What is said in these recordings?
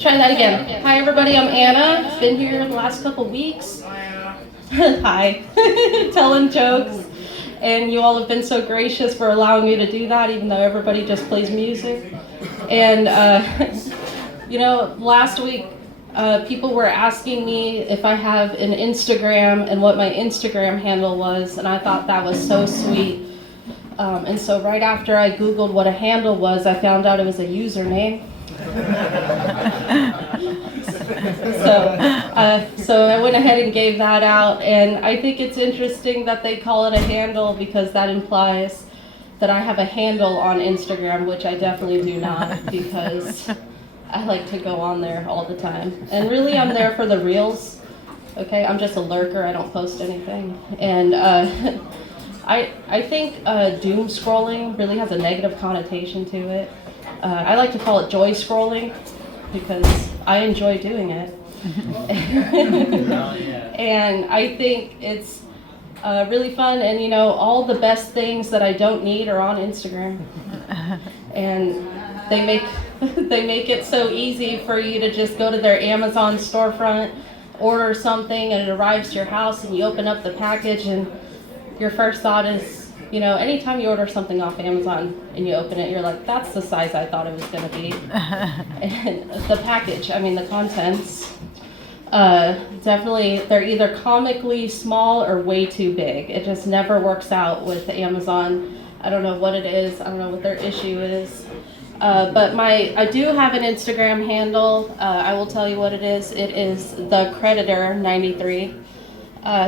Try that again. Hi, everybody. I'm Anna. Been here the last couple weeks. Hi. Telling jokes. And you all have been so gracious for allowing me to do that, even though everybody just plays music. And, last week, people were asking me if I have an Instagram and what my Instagram handle was, and I thought that was so sweet. And so right after I Googled what a handle was, I found out it was a username. So I went ahead and gave that out, and I think it's interesting that they call it a handle because that implies that I have a handle on Instagram, which I definitely do not, because I like to go on there all the time. And really I'm there for the reels, okay? I'm just a lurker, I don't post anything. And I think doom scrolling really has a negative connotation to it. I like to call it joy scrolling because I enjoy doing it. And I think it's really fun, and all the best things that I don't need are on Instagram. And they make it so easy for you to just go to their Amazon storefront, order something, and it arrives to your house, and you open up the package, and your first thought is, anytime you order something off Amazon and you open it, you're like, that's the size I thought it was going to be. And the package, the contents, definitely, they're either comically small or way too big. It just never works out with Amazon. I don't know what it is. I don't know what their issue is. But I do have an Instagram handle. I will tell you what it is. It is The Creditor 93.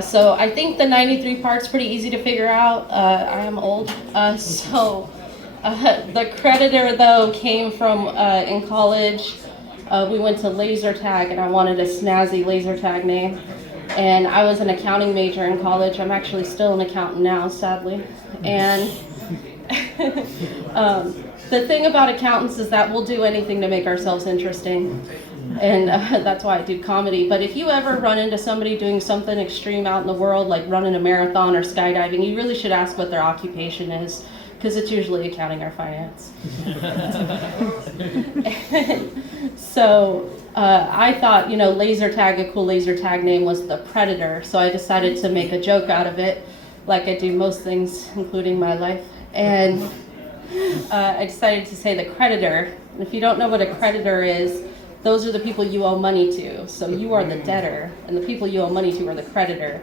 So I think the 93 part's pretty easy to figure out. I am old. The Creditor, though, came from in college. We went to laser tag, and I wanted a snazzy laser tag name. And I was an accounting major in college. I'm actually still an accountant now, sadly. And the thing about accountants is that we'll do anything to make ourselves interesting. And that's why I do comedy. But if you ever run into somebody doing something extreme out in the world, like running a marathon or skydiving, you really should ask what their occupation is, because it's usually accounting or finance. So I thought, laser tag, a cool laser tag name was The Predator. So I decided to make a joke out of it, like I do most things, including my life. And I decided to say The Creditor. And if you don't know what a creditor is, those are the people you owe money to. So you are the debtor, and the people you owe money to are the creditor.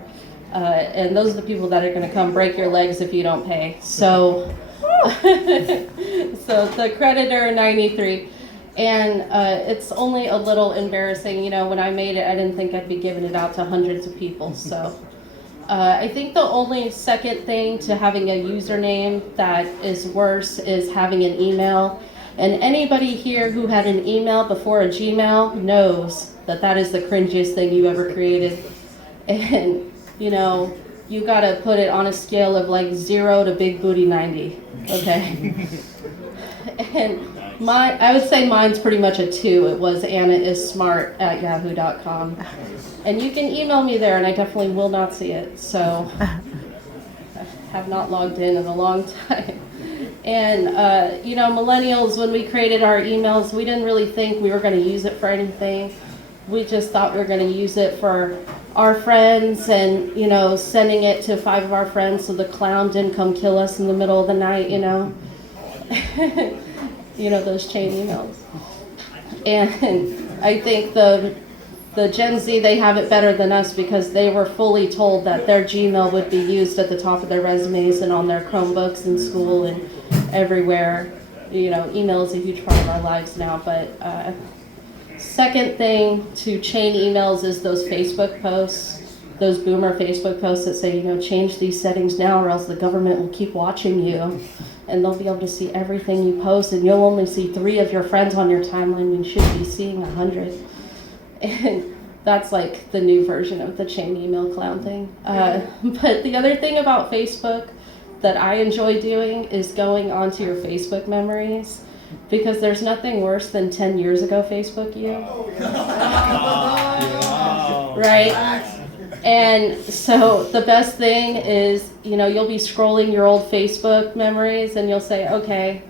And those are the people that are going to come break your legs if you don't pay. So, so The Creditor 93. And it's only a little embarrassing. When I made it, I didn't think I'd be giving it out to hundreds of people. So I think the only second thing to having a username that is worse is having an email. And anybody here who had an email before a Gmail knows that that is the cringiest thing you ever created. And, you got to put it on a scale of like 0 to big booty 90, okay? And I would say mine's pretty much a 2. It was annaissmart@yahoo.com. And you can email me there, and I definitely will not see it. So I have not logged in a long time. And, millennials, when we created our emails, we didn't really think we were going to use it for anything. We just thought we were going to use it for our friends and, sending it to 5 of our friends so the clown didn't come kill us in the middle of the night, those chain emails. And I think the Gen Z, they have it better than us because they were fully told that their Gmail would be used at the top of their resumes and on their Chromebooks in school and everywhere. Email is a huge part of our lives now. But second thing to chain emails is those Facebook posts, those boomer Facebook posts that say, change these settings now or else the government will keep watching you. And they'll be able to see everything you post, and you'll only see 3 of your friends on your timeline. You should be seeing 100. And that's like the new version of the chain email clown thing. But the other thing about Facebook that I enjoy doing is going onto your Facebook memories, because there's nothing worse than 10 years ago Facebook you. Right? And so the best thing is, you'll be scrolling your old Facebook memories and you'll say, okay,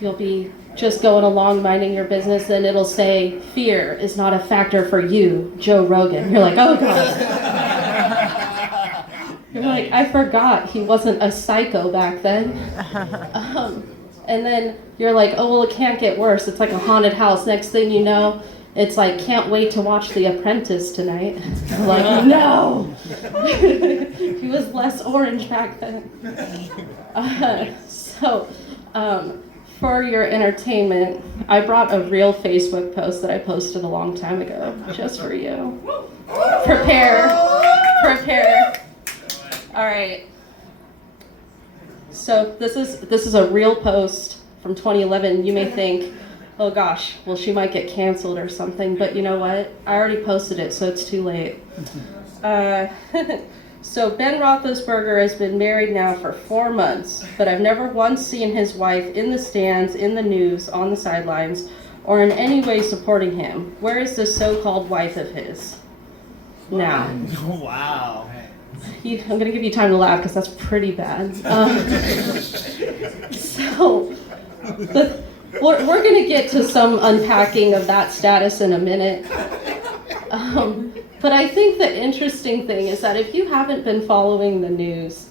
you'll be just going along minding your business, and it'll say, fear is not a factor for you, Joe Rogan. You're like, oh God. You're like, I forgot he wasn't a psycho back then. And then you're like, oh, well, it can't get worse. It's like a haunted house. Next thing you know, it's like, can't wait to watch The Apprentice tonight. I'm like, no! He was less orange back then. For your entertainment, I brought a real Facebook post that I posted a long time ago, just for you. Prepare. All right. So this is a real post from 2011. You may think, oh gosh, well she might get canceled or something, but you know what? I already posted it, so it's too late. So Ben Roethlisberger has been married now for 4 months, but I've never once seen his wife in the stands, in the news, on the sidelines, or in any way supporting him. Where is this so-called wife of his? Now. Wow. I'm going to give you time to laugh because that's pretty bad. We're going to get to some unpacking of that status in a minute. But I think the interesting thing is that if you haven't been following the news,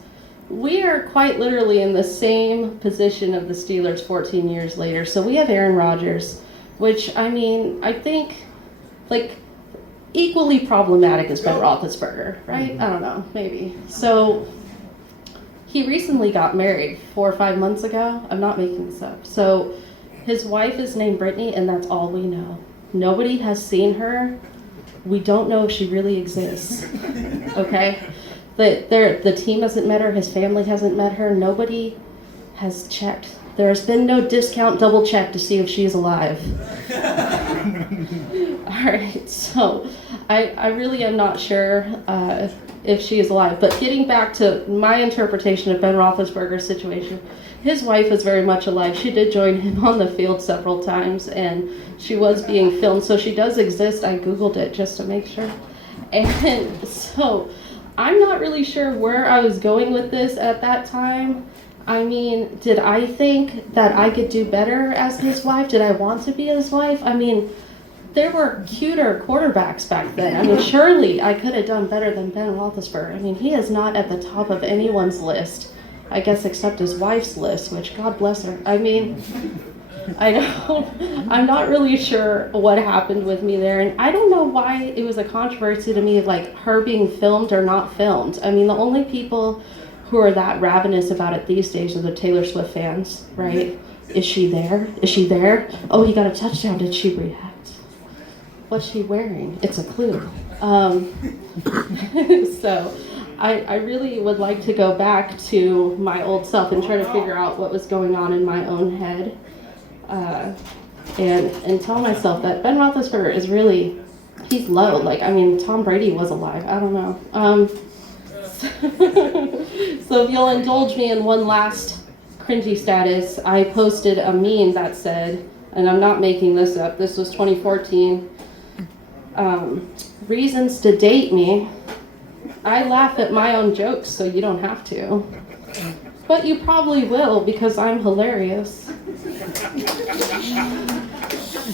we are quite literally in the same position of the Steelers 14 years later. So we have Aaron Rodgers, which, I mean, I think, like, equally problematic as Ben Roethlisberger, right? I don't know, maybe. So he recently got married 4 or 5 months ago. I'm not making this up. So his wife is named Brittany, and that's all we know. Nobody has seen her. We don't know if she really exists. Okay? The team hasn't met her. His family hasn't met her. Nobody has checked. There's been no discount double check to see if she's alive. All right, so I really am not sure if she is alive. But getting back to my interpretation of Ben Roethlisberger's situation, his wife is very much alive. She did join him on the field several times, and she was being filmed, so she does exist. I Googled it just to make sure. And so I'm not really sure where I was going with this at that time. I mean, did I think that I could do better as his wife? Did I want to be his wife? I mean, there were cuter quarterbacks back then. I mean, surely I could have done better than Ben Roethlisberger. I mean, he is not at the top of anyone's list, I guess, except his wife's list, which God bless her. I mean, I know. I'm not really sure what happened with me there, and I don't know why it was a controversy to me, like her being filmed or not filmed. I mean, the only people who are that ravenous about it these days are the Taylor Swift fans, right? Is she there? Is she there? Oh, he got a touchdown. Did she react? What's she wearing? It's a clue. So I really would like to go back to my old self and try to figure out what was going on in my own head, and tell myself that Ben Roethlisberger is really, he's low. Like, I mean, Tom Brady was alive. I don't know. So if you'll indulge me in one last cringy status, I posted a meme that said, and I'm not making this up, this was 2014, reasons to date me. I laugh at my own jokes, so you don't have to. But you probably will, because I'm hilarious.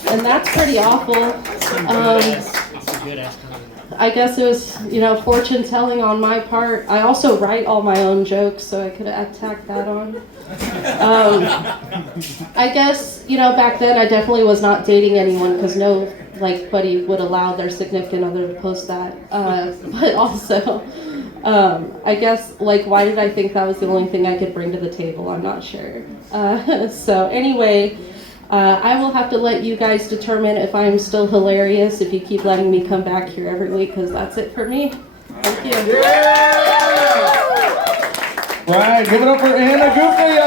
And that's pretty awful. I guess it was, fortune telling on my part. I also write all my own jokes, so I could have tacked that on. I guess, back then I definitely was not dating anyone because nobody would allow their significant other to post that. But also, I guess, why did I think that was the only thing I could bring to the table? I'm not sure. So anyway, I will have to let you guys determine if I'm still hilarious if you keep letting me come back here every week, because that's it for me. Thank you. Yeah! Right, give it up for Anna Gupta.